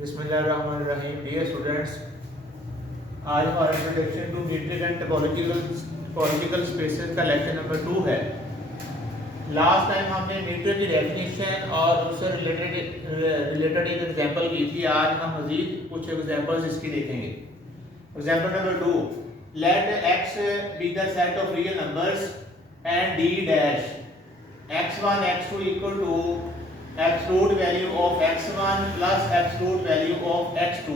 बिस्मिल्लाहिर्रहमानिर्रहीम। Dear students, आज हमारा introduction to metric and topological spaces का लेक्चर नंबर 2 है। लास्ट टाइम हमने मीटर की डेफिनेशन और उससे रिलेटेड एक एग्जांपल की थी। आज हम मजीद कुछ एग्जांपल्स इसकी देखेंगे। Example number 2, let x be the set of real numbers and d dash x1 x2 equal to absolute value of x1 plus absolute value of x2,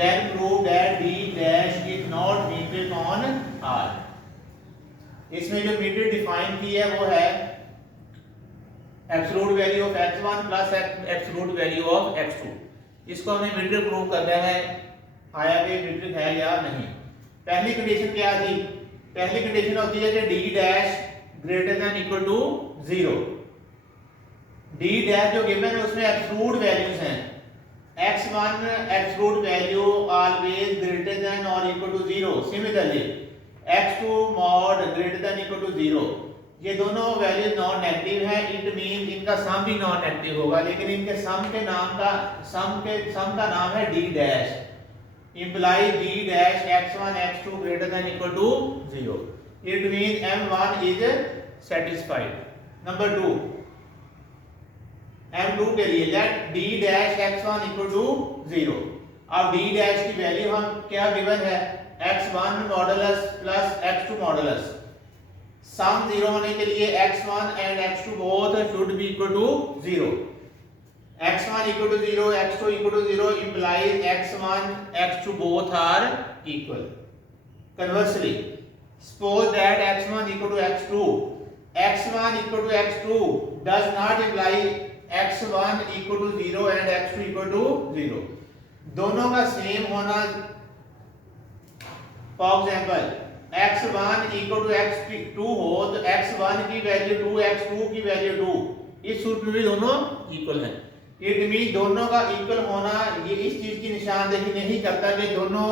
then prove that d dash is not metric on R। इसमें जो metric define की है वो है absolute value of x1 plus absolute value of x2। इसको हमें metric prove करना है, आया कि मीट्रिक है या नहीं। पहली कंडीशन क्या थी? पहली कंडीशन होती है कि d dash greater than equal to 0। d dash जो गिवन है उसमें एब्सोल्यूट वैल्यूज हैं। x1 absolute value always greater than और equal to 0। Similarly x2 mod greater than equal to 0। ये दोनों वैल्यूज नॉन नेगेटिव हैं। इट मीन इनका sum भी नॉन नेगेटिव होगा, लेकिन इनके सम का नाम है d dash. Imply d dash x1 x2 greater than equal to 0। It mean m1 is satisfied. Number 2, m2 के लिए let d dash x1 equal to 0। अब d डैश की वैल्यू हम क्या गिवन है? x1 modulus plus x2 modulus. सम 0 होने के लिए x1 and x2 both should be equal to 0। x1 equal to 0 x2 equal to 0 implies x1 x2 both are equal। Conversely, suppose that x1 equal to x1 equal to x2 does not imply x1 equal to 0 and x2 equal to 0। दोनों का same होना। For example x1 equal to x2 हो तो x1 की value 2 x2 की value 2, इस सूत्र में भी दोनों इक्वल हैं। इट मीन दोनों का इक्वल होना ये इस चीज की निशानदेही नहीं करता कि दोनों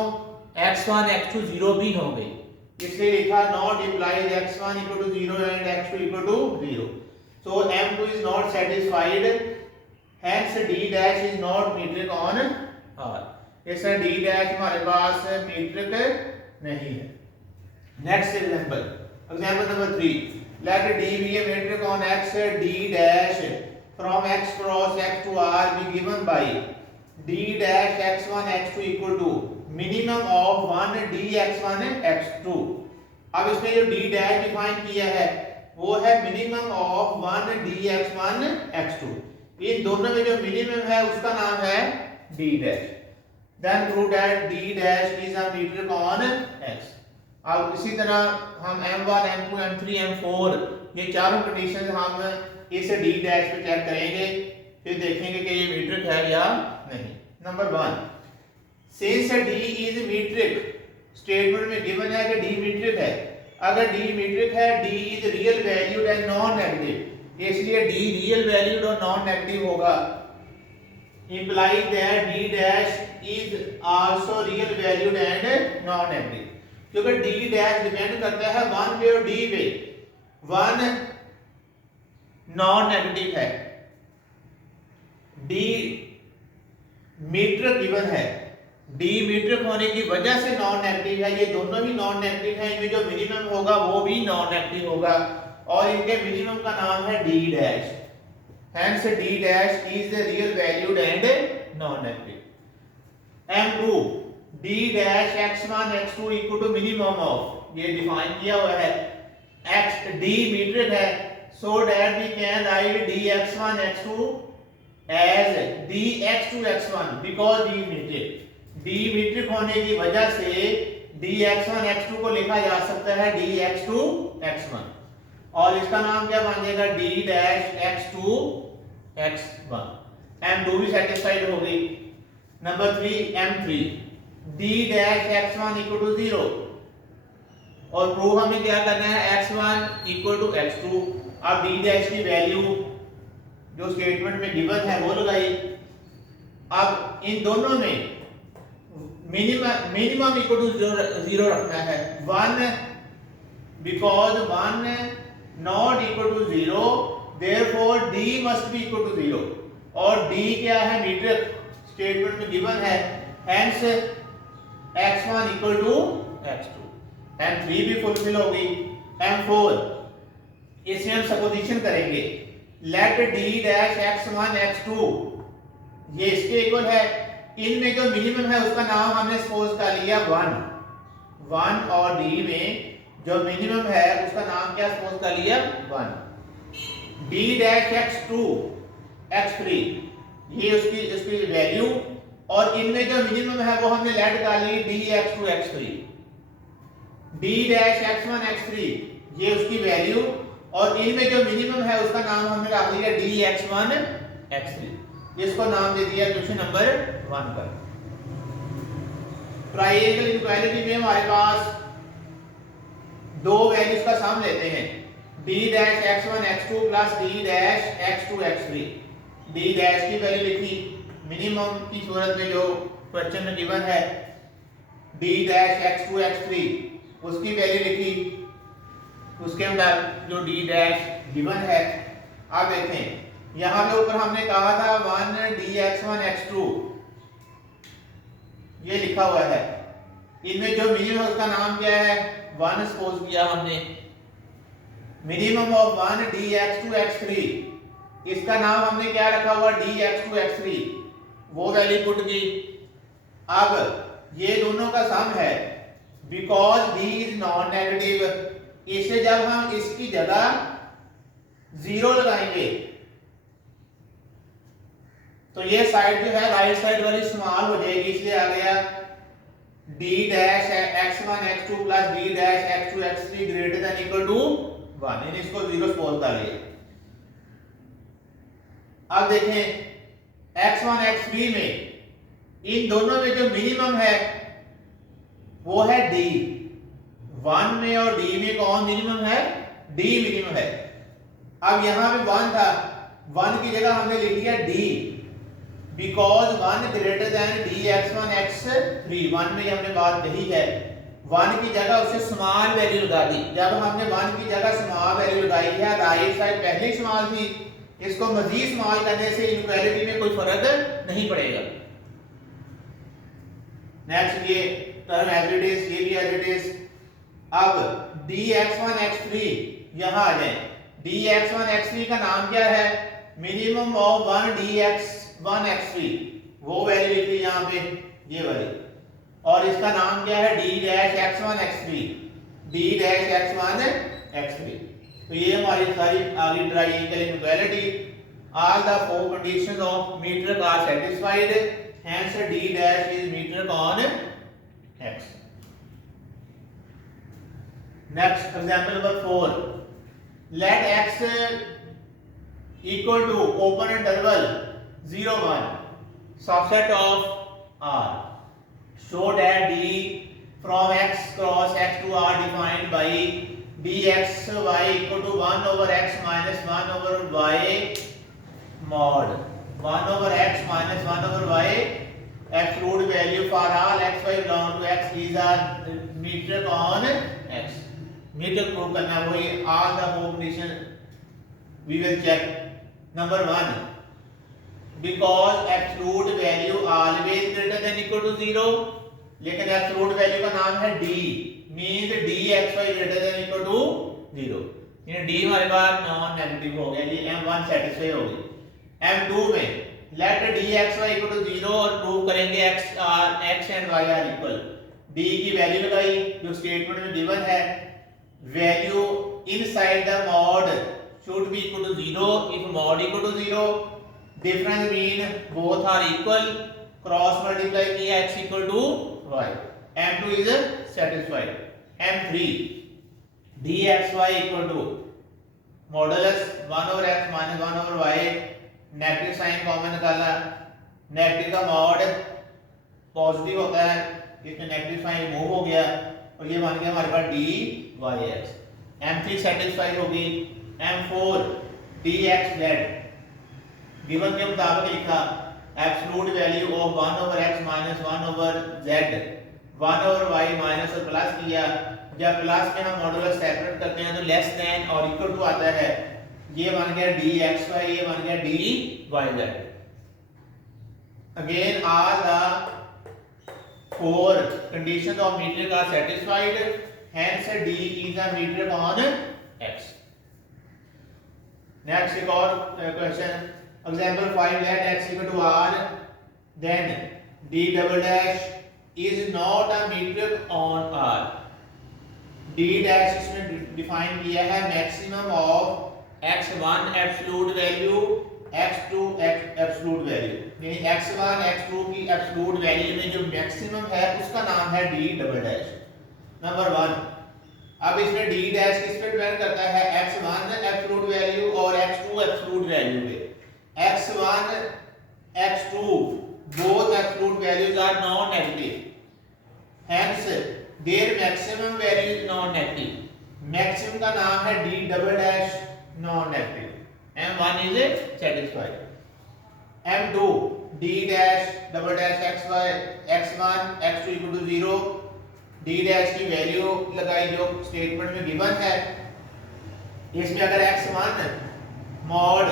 x1 x2 0 भी होंगे, इसलिए लिखा not implies x1 equal to 0 and x2 equal to 0। So m2 is not satisfied, hence d dash is not metric on R। इससे d dash हमारे पास metric नहीं है। Next example, example number 3, let d be a metric on x d dash from x cross x to R be given by d dash x1 x2 equal to minimum of 1 d x1 x2। अब इसमें जो d dash define किया है वो है minimum of 1 dx1 x2। इन दोनों में जो मिनिमम है उसका नाम है d dash. Then prove that d dash is a metric on x। अब इसी तरह हम m1 m2 m3 m4 ये चारों कंडीशन हम इस d डैश पे चेक करेंगे, फिर देखेंगे कि ये मीट्रिक है या नहीं। Number 1, since d is metric, statement में गिवन है कि d मीट्रिक है। अगर d मीट्रिक है, d is real valued and non negative, इसलिए d रियल वैल्यूड और नॉन नेगेटिव होगा। Imply that d dash is also real valued and non negative, क्योंकि d डैश डिपेंड करता है 1 पे और d पे। 1 नॉन नेगेटिव है, d मीट्रिक गिवन है, d मीट्रिक होने की वजह से नॉन नेगेटिव है। ये दोनों भी नॉन नेगेटिव है, इनमें जो मिनिमम होगा वो भी नॉन नेगेटिव होगा और इनके मिनिमम का नाम है d dash. Hence d dash is the real valued and non negative. m2 d dash x1 x2 equal to minimum of, ये डिफाइन किया हुआ है। x d मीट्रिक है, so that we can write dx1 x2 as dx2 x1 because d metric. d metric होने की वजह से dx1 x2 को लिखा जा सकता है dx2 x1 और इसका नाम क्या बन जाएगा? d dash x2 x1। m2 भी सेटिस्फाइड हो गई। Number 3 m3 d dash x1 equal to 0 और प्रूव हमें क्या करना है? x1 equal to x2। अब d डैश की वैल्यू जो स्टेटमेंट में गिवन है वो लगाई। अब इन दोनों में मिनिमम इक्वल टू 0 रखना है। 1 because 1 not equal to 0 therefore d must be equal to 0 और d क्या है? मीट्रिक। स्टेटमेंट में गिवन है, hence x1 equal to x2। m3 भी फुलफिल होगी। m4 इसमें हम सपोजिशन करेंगे, late d dash x1 x2 ये इसके इक्वल है। इनमें जो मिनिमम है उसका नाम हमने सपोज कर लिया 1 और d में जो मिनिमम है उसका नाम क्या सपोज कर लिया 1। d डैश x2 x3 ये उसकी वैल्यू, और इनमें जो मिनिमम है वो हमने लेट कर ली d x2 x3। d dash x1 x3 ये उसकी वैल्यू, और इनमें जो मिनिमम है उसका नाम हमने रख लिया d x1 x3। इसको नाम दे दिया क्वेश्चन नंबर 1 का। ट्रायंगल इक्वालिटी में हमारे पास दो वैल्यूज का सम लेते हैं, d dash x1 x2 plus d dash x2 x3। d dash की वैल्यू लिखी मिनिमम की सूरत में जो क्वेश्चन में गिवन है, d डैश x2 x3 उसकी वैल्यू लिखी, उसके अंदर जो d डैश गिवन है। अब देखें यहां पे ऊपर हमने कहा था 1 d x1 x2 ये लिखा हुआ है, इनमें जो मिनिमम उसका नाम क्या है 1 सपोज किया हमने। Minimum of 1 d x2 x3 इसका नाम हमने क्या रखा हुआ d x2 x3, वो वैल्यू पुट की। अब ये दोनों का सम है, because d is non negative, इसे जब हम इसकी जगह 0 लगाएंगे तो ये साइड जो है राइट साइड वाली स्मॉल हो जाएगी, इसलिए आ गया d dash x1 x2 plus d dash x2 x3 greater than equal to 1। इन इसको 0 सपोज कर लिए। अब देखें x1 x3 में इन दोनों में जो मिनिमम है वो है d। 1 में और d में कौन मिनिमम है, d मिनिमम है। अब यहां पे 1 था, 1 की जगह हमने लिख दिया d, because 1 greater than d x1 x3। 1 में हमने बात कही है, 1 की जगह उसे स्मॉल वैल्यू लगा दी। जब हमने 1 की जगह स्मॉल वैल्यू लगाई है, राइट साइड पहले स्मॉल थी, इसको मजीद स्मॉल करने से इनक्वालिटी में कोई फर्क नहीं पड़ेगा। नेक्स्ट ये टर्म एज इट इज, ये भी एज इट इज। अब d x1 x3 यहां आ जाए, d x1 x3 का नाम क्या है, minimum of 1 d x1 x3 वो वैल्यू लिखी यहां पे ये वाली, और इसका नाम क्या है d dash x1 x3, d dash x1 x3। तो ये हमारी सारी आगे triangle equality, all the four conditions of metric are satisfied, hence d dash is metric on x। next example number 4, let x equal to open interval 0 1 subset of R, show that d from x cross x to R defined by dxy equal to 1 over x minus 1 over y mod 1 over x minus 1 over y absolute value for all x y belong to x is a metric on x। metric prove करना है, वही all the four condition we will check। number 1, because absolute value always greater than equal to 0, लेकिन absolute value का नाम है d, means d xy greater than equal to 0। ये d हमारे पास non negative हो गया, ये m1 सेटिस्फाई हो गई। m2 में let dxy equal to 0 और प्रूव करेंगे x and y are equal. d की वैल्यू लगाई जो स्टेटमेंट में गिवन है, value inside the mod should be equal to 0 if mod equal to 0, difference mean both are equal, cross multiply किया x equal to y, m2 is satisfied। m3 dxy equal to modulus 1 over x minus 1 over y, negative sign common निकाला, negative का mod positive होता है, इसमें negative sign remove हो गया और ये बन गया हमारे पास dx। m3 सेटिस्फाई होगी। m4 dxz गिवन के मुताबिक लिखा, absolute value of 1 over x minus 1 over z 1 over y minus और प्लस किया, जब प्लस में हम मॉडुलस सेपरेट करते हैं तो लेस देन और इक्वल टू आता है, ये बन गया dxy, ये बन गया dyz। Again all the four conditions of metric are satisfied, hence d is a metric on x। Next एक और question, example 5 let x equal to r, then d double dash is not a metric on r। d dash इसमें define किया है maximum of x1 absolute value, x2 absolute value, यानी x1 x2 की absolute value में जो maximum है उसका नाम है d डबल डैश। नंबर 1, अब इसमें d डैश किस पे डिपेंड करता है, x1 एब्सोल्यूट वैल्यू और x2 एब्सोल्यूट वैल्यू पे। x1 x2 both absolute values are non negative, hence their maximum value is non negative। Maximum का नाम है d double dash non negative, m1 is satisfied. m2 d dash double dash x1 x2 equal to 0, d dash की value लगाई जो statement में given है। इसमें अगर x1 मॉड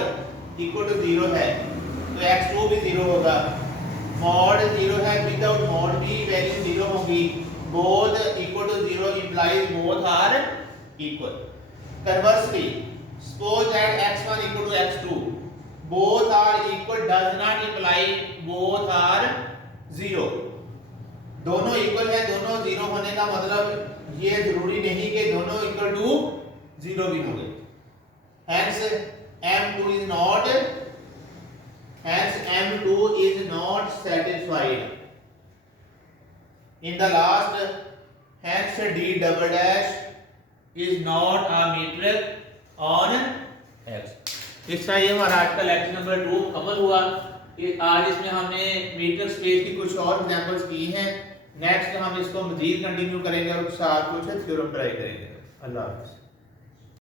इक्वल टू 0 है तो x2 भी 0 होगा, मॉड 0 है विदाउट मॉड भी वैल्यू 0 होगी, both equal to 0 implies both are equal। Conversely, suppose that x1 equal to x2, both are equal does not imply both are 0। दोनों equal है, दोनों 0 होने का मतलब ये जरूरी नहीं कि दोनों इक्वल टू 0 भी होंगे। Hence m2 is not, hence m2 is not satisfied। In the last, hence d double dash is not a metric on x। इसका ये हमारा आज का लेक्चर नंबर 2 मुकम्मल हुआ। आज इसमें हमने मीट्रिक स्पेस की कुछ और एग्जांपल्स की हैं। नेक्स्ट हम इसको मजीद कंटिन्यू करेंगे और साथ कुछ थ्योरम ट्राई करेंगे। अल्लाह हाफ़िज़।